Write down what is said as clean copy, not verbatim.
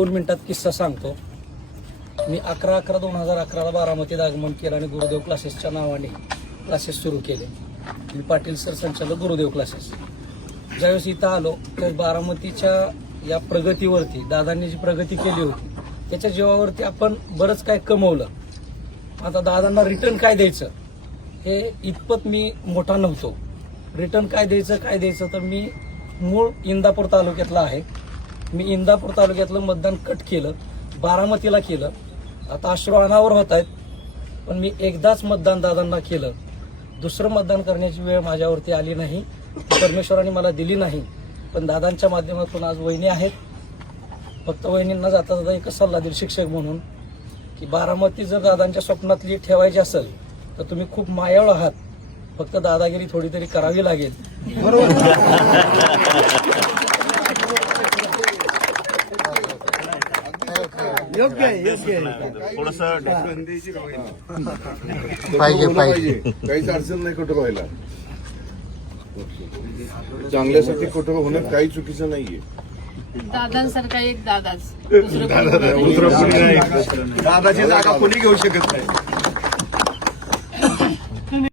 2 मिनिटात किस्सा सांगतो. मी 11/11/2011 बारामतीत आगमन केलं आणि गुरुदेव क्लासेसच्या नावाने क्लासेस सुरू केले. मी पाटील सर संचालक गुरुदेव क्लासेस. ज्यावेळेस इथं आलो तर बारामतीच्या या प्रगतीवरती दादांनी जी प्रगती केली होती त्याच्या जीवावरती आपण बरंच काय कमवलं. आता दादांना रिटर्न काय द्यायचं हे इतपत मी मोठा नव्हतो. रिटर्न काय द्यायचं तर मी मूळ इंदापूर तालुक्यातला आहे. मी इंदापूर तालुक्यातलं मतदान कट केलं, बारामतीला केलं. आता अश्रू अनावर होत आहेत, पण मी एकदाच मतदान दादांना केलं. दुसरं मतदान करण्याची वेळ माझ्यावरती आली नाही, परमेश्वराने मला दिली नाही. पण दादांच्या माध्यमातून आज वहिनी आहेत. फक्त वहिनींना जाता जाता एकच सल्ला देईल शिक्षक म्हणून की बारामती जर दादांच्या स्वप्नातली ठेवायची असेल तर तुम्ही खूप मायाळू आहात. फक्त दादागिरी थोडी तरी करावी लागेल. योग्य पाहिजे काहीच अडचण नाही कठोर व्हायला. चांगल्यासाठी कठोर होणं काही चुकीचं नाहीये. दादांसारखा एक दादाच दादाची जागा कोणी घेऊ शकत नाही.